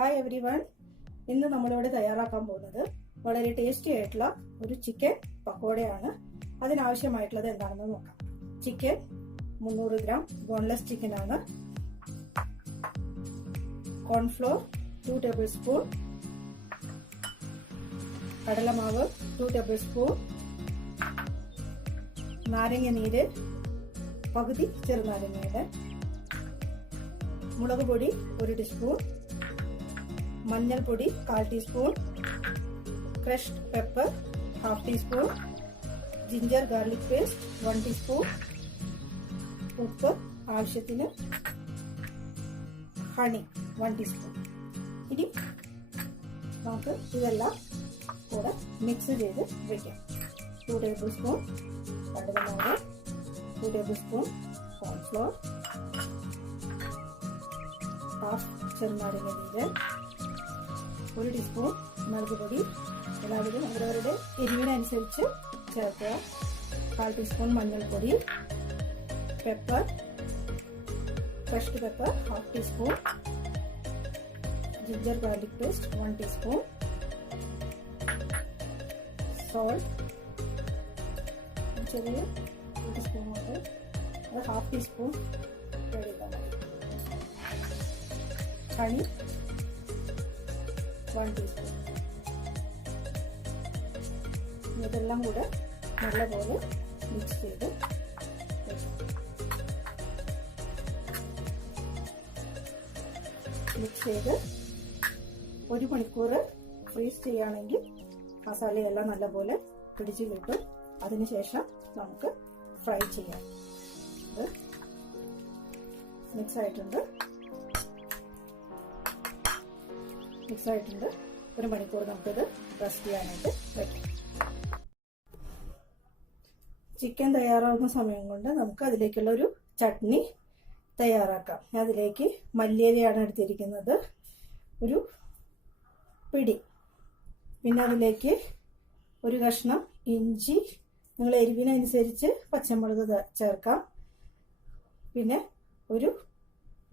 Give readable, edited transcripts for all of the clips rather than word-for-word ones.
Hi every one. ഇന്ന് നമ്മളിവിടെ തയ്യാറാക്കാൻ പോകുന്നത് വളരെ ടേസ്റ്റി ആയിട്ടുള്ള ഒരു ചിക്കൻ പക്കോടയാണ്. അതിനാവശ്യമായിട്ടുള്ളത് എന്താണെന്ന് നോക്കാം. ചിക്കൻ 300 ഗ്രാം ബോൺലെസ് ചിക്കൻ ആണ്. കോൺഫ്ലോർ 2 ടേബിൾ സ്പൂൺ, കടലമാവ് 2 ടേബിൾ സ്പൂൺ, നാരങ്ങ നീര് പകുതി ചെറുനാരങ്ങയുടെ, മുളക് പൊടി 1 ടീസ്പൂൺ, മഞ്ഞൾപ്പൊടി 1/4 teaspoon, crushed pepper 1/2 teaspoon, ginger garlic paste 1 teaspoon, ഉപ്പ് ആവശ്യത്തിന്, ഹണി 1 ടീസ്പൂൺ. ഇനി നമുക്ക് ഇതെല്ലാം കൂടെ മിക്സ് ചെയ്ത് വെക്കാം. 2 ടേബിൾ സ്പൂൺ കടലമാവ്, 2 ടേബിൾ സ്പൂൺ കോൺഫ്ലോർ, 1/2 ചെറുനാരങ്ങ നീര്, 1 ടീസ്പൂൺ മുളക് പൊടി. എല്ലാവരും അവരവരുടെ എരിവിനനുസരിച്ച് ചേർക്കുക. 1/4 ടീസ്പൂൺ മഞ്ഞൾപ്പൊടി, pepper, crushed pepper 1/2 teaspoon, ginger garlic paste 1 teaspoon, salt ചെറിയ 1 ടീസ്പൂൺ കൊണ്ട് അത് 1/2 ടീസ്പൂൺ എടുക്കാൻ മതി. Honey 1 teaspoon. ഇതെല്ലാം കൂടെ നല്ലപോലെ മിക്സ് ചെയ്ത് ഒരു മണിക്കൂർ ഫ്രീസ് ചെയ്യുകയാണെങ്കിൽ മസാലയെല്ലാം നല്ലപോലെ പിടിച്ച് കിട്ടും. അതിനുശേഷം നമുക്ക് ഫ്രൈ ചെയ്യാം. ഇത് മിക്സ് ആയിട്ടുണ്ട്. 1 മണിക്കൂർ നമുക്കിത് റെസ്റ്റ് ചെയ്യാനായിട്ട് വയ്ക്കാം. ചിക്കൻ തയ്യാറാവുന്ന സമയം കൊണ്ട് നമുക്ക് അതിലേക്കുള്ള ഒരു ചട്നി തയ്യാറാക്കാം. അതിലേക്ക് മല്ലിയിലയാണ് എടുത്തിരിക്കുന്നത്, ഒരു പിടി. പിന്നെ അതിലേക്ക് ഒരു കഷ്ണം ഇഞ്ചി, നിങ്ങൾ എരിവിനനുസരിച്ച് പച്ചമുളക് ചേർക്കാം. പിന്നെ ഒരു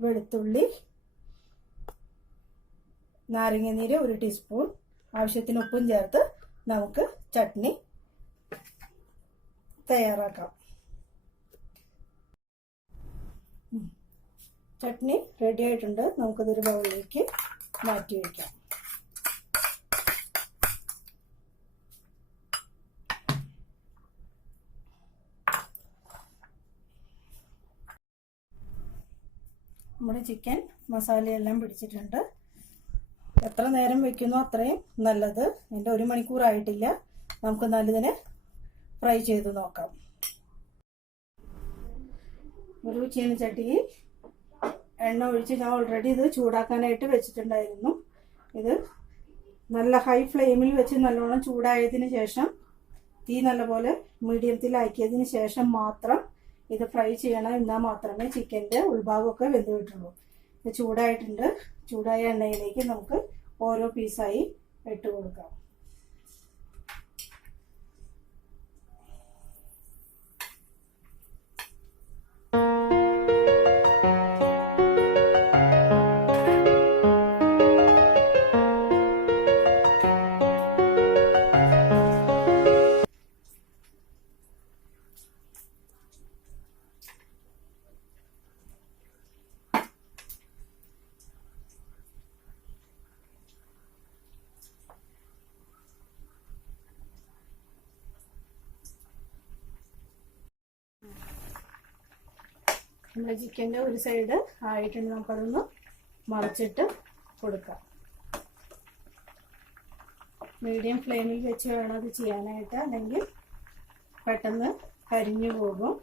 വെളുത്തുള്ളി, നാരങ്ങ നീര് 1 ടീസ്പൂൺ, ആവശ്യത്തിന് ഉപ്പും ചേർത്ത് നമുക്ക് ചട്നി തയ്യാറാക്കാം. ചട്നി റെഡി ആയിട്ടുണ്ട്. നമുക്കതൊരു ബൗളിലേക്ക് മാറ്റി വയ്ക്കാം. നമ്മുടെ ചിക്കൻ മസാലയെല്ലാം പിടിച്ചിട്ടുണ്ട്. എത്ര നേരം വെക്കുന്നോ അത്രയും നല്ലത്. എൻ്റെ 1 മണിക്കൂർ ആയിട്ടില്ല. നമുക്ക് നല്ലതിനെ ഫ്രൈ ചെയ്ത് നോക്കാം. ഒരു ചീനച്ചട്ടിയിൽ എണ്ണ ഒഴിച്ച് ഞാൻ ഓൾറെഡി ഇത് ചൂടാക്കാനായിട്ട് വെച്ചിട്ടുണ്ടായിരുന്നു. ഇത് നല്ല ഹൈ ഫ്ലെയിമിൽ വെച്ച് നല്ലോണം ചൂടായതിന് ശേഷം തീ നല്ലപോലെ മീഡിയത്തിലാക്കിയതിന് ശേഷം മാത്രം ഇത് ഫ്രൈ ചെയ്യണം. എന്നാൽ മാത്രമേ ചിക്കൻ്റെ ഉൾഭാഗമൊക്കെ വെന്ത് കിട്ടുള്ളൂ. ഇത് ചൂടായിട്ടുണ്ട്. ചൂടായ എണ്ണയിലേക്ക് നമുക്ക് ഓരോ പീസായി ഇട്ട് കൊടുക്കാം. നമ്മുടെ ചിക്കൻ്റെ ഒരു സൈഡ് ആയിട്ടുണ്ട്. നമുക്കതൊന്ന് മറിച്ചിട്ട് കൊടുക്കാം. മീഡിയം ഫ്ലെയിമിൽ വെച്ച് വേണം അത് ചെയ്യാനായിട്ട്, അല്ലെങ്കിൽ പെട്ടെന്ന് കരിഞ്ഞു പോകും.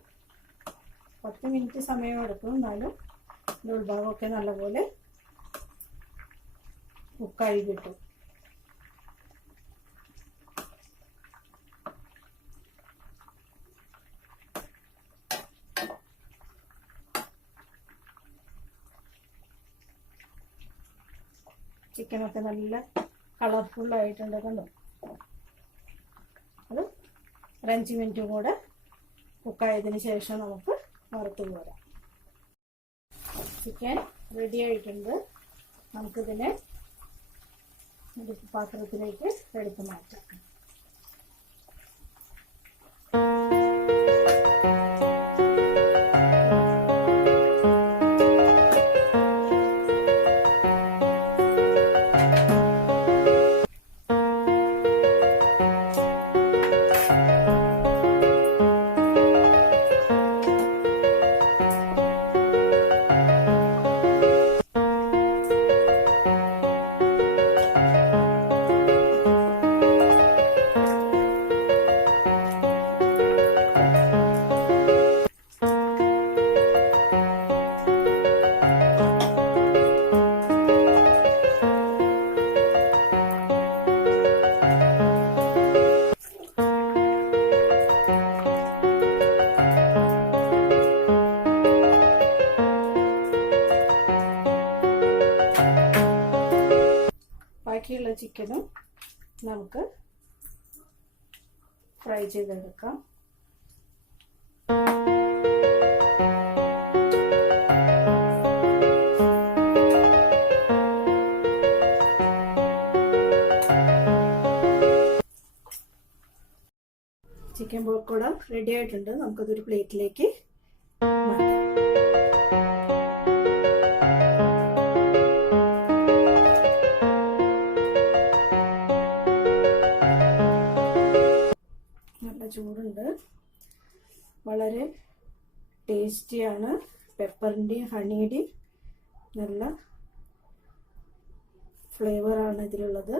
10 മിനിറ്റ് സമയം എടുക്കും. എന്നാലും ഉൾഭാഗമൊക്കെ നല്ലപോലെ കുക്കായി കിട്ടും. ചിക്കനൊക്കെ നല്ല കളർഫുൾ ആയിട്ടുണ്ട്. കണ്ടോ? അത് 5 മിനിറ്റും കൂടെ കുക്കായതിന് ശേഷം നമുക്ക് വറുത്ത് പോരാം. ചിക്കൻ റെഡി ആയിട്ടുണ്ട്. നമുക്കിതിനെ ഒരു പാത്രത്തിലേക്ക് എടുത്ത് മാറ്റാം. ബാക്കിയുള്ള ചിക്കനും നമുക്ക് ഫ്രൈ ചെയ്തെടുക്കാം. ചിക്കൻ പക്കോട റെഡി ആയിട്ടുണ്ട്. നമുക്കതൊരു പ്ലേറ്റിലേക്ക് മാറ്റാം. നല്ല ചൂടുണ്ട്. വളരെ ടേസ്റ്റിയാണ്. പെപ്പറിൻ്റെയും ഹണിയുടെയും നല്ല ഫ്ലേവറാണ് ഇതിലുള്ളത്.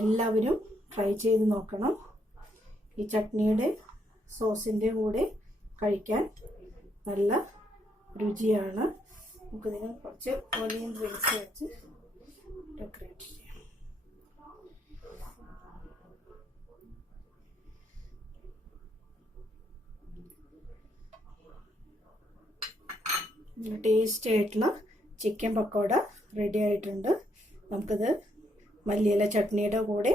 എല്ലാവരും ട്രൈ ചെയ്ത് നോക്കണം. ഈ ചട്നിയുടെ സോസിൻ്റെ കൂടെ കഴിക്കാൻ നല്ല രുചിയാണ്. നമുക്കിതിന് കുറച്ച് ഓനിയൻ റിങ്സ് വെച്ച് ഡെക്കറേറ്റ് ചെയ്യാം. ടേസ്റ്റി ആയിട്ടുള്ള ചിക്കൻ പക്കോട റെഡി ആയിട്ടുണ്ട്. നമുക്കിത് മല്ലിയില ചട്നിയുടെ കൂടെ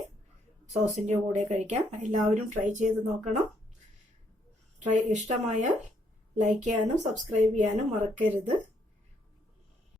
സോസിൻ്റെ കൂടെ കഴിക്കാം. എല്ലാവരും ട്രൈ ചെയ്ത് നോക്കണം. ഇഷ്ടമായാൽ ലൈക്ക് ചെയ്യാനും സബ്സ്ക്രൈബ് ചെയ്യാനും മറക്കരുത്.